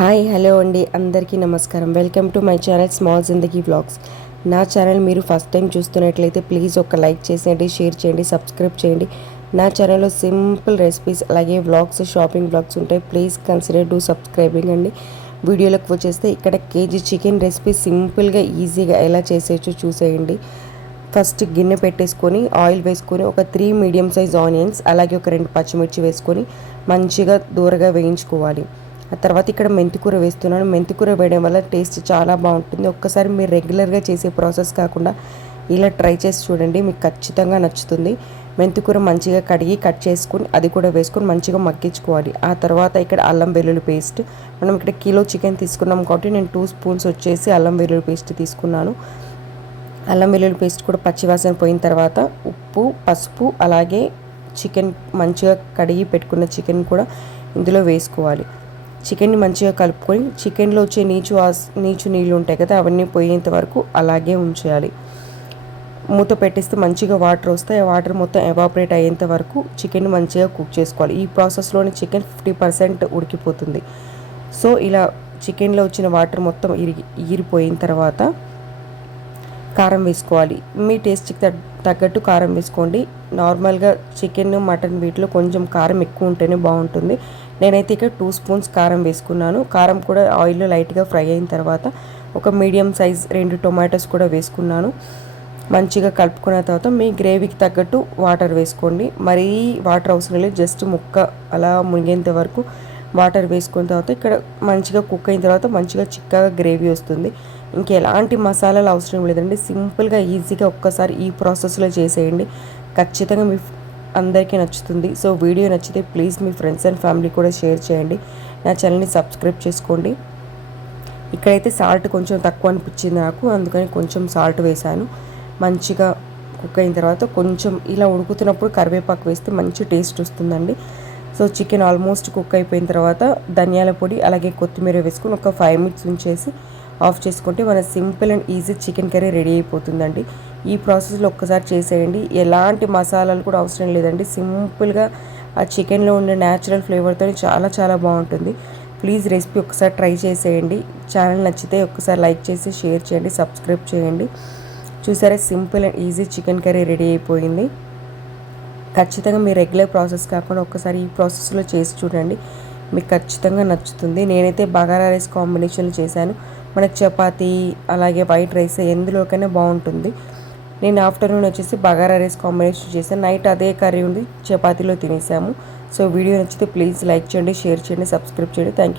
Hi hello అండి. అందరికీ నమస్కారం. Welcome to my channel Small Zindagi Vlogs. నా ఛానల్ మీరు ఫస్ట్ టైం చూస్తున్నట్లయితే ప్లీజ్ ఒక లైక్ చేసేయండి షేర్ చేయండి సబ్స్క్రైబ్ చేయండి. నా ఛానల్లో సింపుల్ రెసిపీస్ అలాగే వ్లాగ్స్ షాపింగ్ వ్లాగ్స్ ఉంటాయి. ప్లీజ్ కన్సిడర్ డూ సబ్స్క్రైబింగ్ అండి. వీడియోలోకి వచ్చేస్తే ఇక్కడ కేజీ చికెన్ రెసిపీ సింపుల్గా ఈజీగా ఎలా చేసేయచ్చో చూసేయండి. ఫస్ట్ గిన్నె పెట్టేసుకొని ఆయిల్ వేసుకొని ఒక త్రీ మీడియం సైజ్ ఆనియన్స్ అలాగే ఒక రెండు పచ్చిమిర్చి వేసుకొని మంచిగా దూరగా వేయించుకోవాలి. ఆ తర్వాత ఇక్కడ మెంతికూర వేస్తున్నాను. మెంతికూర వేయడం వల్ల టేస్ట్ చాలా బాగుంటుంది. ఒక్కసారి మీరు రెగ్యులర్గా చేసే ప్రాసెస్ కాకుండా ఇలా ట్రై చేసి చూడండి. మీకు ఖచ్చితంగా నచ్చుతుంది. మెంతికూర మంచిగా కడిగి కట్ చేసుకుని అది కూడా వేసుకొని మంచిగా మగ్గించుకోవాలి. ఆ తర్వాత ఇక్కడ అల్లం వెల్లుల్లి పేస్ట్. మనం ఇక్కడ కిలో చికెన్ తీసుకున్నాం కాబట్టి నేను టూ స్పూన్స్ వచ్చేసి అల్లం వెల్లుల్లి పేస్ట్ తీసుకున్నాను. అల్లం వెల్లుల్లి పేస్ట్ కూడా పచ్చివాసన పోయిన తర్వాత ఉప్పు పసుపు అలాగే చికెన్ మంచిగా కడిగి పెట్టుకున్న చికెన్ కూడా ఇందులో వేసుకోవాలి. చికెన్ని మంచిగా కలుపుకొని చికెన్లో వచ్చే నీచు నీచు నీళ్ళు ఉంటాయి కదా అవన్నీ పోయేంత వరకు అలాగే ఉంచేయాలి. మూత పెట్టేస్తే మంచిగా వాటర్ వస్తాయి. ఆ వాటర్ మొత్తం ఎవాపరేట్ అయ్యేంత వరకు చికెన్ మంచిగా కుక్ చేసుకోవాలి. ఈ ప్రాసెస్లోనే చికెన్ ఫిఫ్టీ పర్సెంట్ ఉడికిపోతుంది. సో ఇలా చికెన్లో వచ్చిన వాటర్ మొత్తం ఇరిగి ఈరిపోయిన తర్వాత కారం వేసుకోవాలి. మీ టేస్ట్కి తగ్గట్టు కారం వేసుకోండి. నార్మల్గా చికెన్ మటన్ వీటిలో కొంచెం కారం ఎక్కువ ఉంటేనే బాగుంటుంది. నేనైతే ఇక్కడ టూ స్పూన్స్ కారం వేసుకున్నాను. కారం కూడా ఆయిల్లో లైట్గా ఫ్రై అయిన తర్వాత ఒక మీడియం సైజ్ రెండు టొమాటోస్ కూడా వేసుకున్నాను. మంచిగా కలుపుకున్న తర్వాత మీ గ్రేవీకి తగ్గట్టు వాటర్ వేసుకోండి. మరీ వాటర్ అవసరం లేదు. జస్ట్ ముక్క అలా మునిగేంత వరకు వాటర్ వేసుకున్న తర్వాత ఇక్కడ మంచిగా కుక్ అయిన తర్వాత మంచిగా చిక్కగా గ్రేవీ వస్తుంది. ఇంకెలాంటి మసాలాలు అవసరం లేదండి. సింపుల్గా ఈజీగా ఒక్కసారి ఈ ప్రాసెస్లో చేసేయండి. ఖచ్చితంగా మీ అందరికీ నచ్చుతుంది. సో వీడియో నచ్చితే ప్లీజ్ మీ ఫ్రెండ్స్ అండ్ ఫ్యామిలీ కూడా షేర్ చేయండి. నా ఛానల్ని సబ్స్క్రైబ్ చేసుకోండి. ఇక్కడైతే సాల్ట్ కొంచెం తక్కువ అనిపించింది నాకు. అందుకని కొంచెం సాల్ట్ వేశాను. మంచిగా కుక్ అయిన తర్వాత కొంచెం ఇలా ఉడుకుతున్నప్పుడు కరివేపాకు వేస్తే మంచి టేస్ట్ వస్తుందండి. సో చికెన్ ఆల్మోస్ట్ కుక్ అయిపోయిన తర్వాత ధనియాల పొడి అలాగే కొత్తిమీర వేసుకొని ఒక ఫైవ్ మినిట్స్ ఉంచేసి ఆఫ్ చేసుకుంటే మన simple and easy chicken curry ready అయిపోతుందండి. ఈ ప్రాసెస్లో ఒక్కసారి చేసేయండి. ఎలాంటి మసాలాలు కూడా అవసరం లేదండి. సింపుల్గా ఆ చికెన్లో ఉండే న్యాచురల్ ఫ్లేవర్తో చాలా చాలా బాగుంటుంది. ప్లీజ్ రెసిపీ ఒకసారి ట్రై చేసేయండి. ఛానల్ నచ్చితే ఒక్కసారి లైక్ చేసి షేర్ చేయండి సబ్స్క్రైబ్ చేయండి. చూసారా simple and easy chicken curry ready అయిపోయింది. ఖచ్చితంగా మీ రెగ్యులర్ ప్రాసెస్ కాకుండా ఒక్కసారి ఈ ప్రాసెస్లో చేసి చూడండి. మీకు ఖచ్చితంగా నచ్చుతుంది. నేనైతే బగారా రైస్ కాంబినేషన్లో చేశాను. మనకు చపాతీ అలాగే వైట్ రైస్ ఎందులోకైనా బాగుంటుంది. నేను ఆఫ్టర్నూన్ వచ్చేసి బగారా రైస్ కాంబినేషన్ చేశాను. నైట్ అదే కర్రీ ఉంది చపాతీలో తినేసాము. సో వీడియో నచ్చితే ప్లీజ్ లైక్ చేయండి షేర్ చేయండి సబ్స్క్రైబ్ చేయండి. Thank you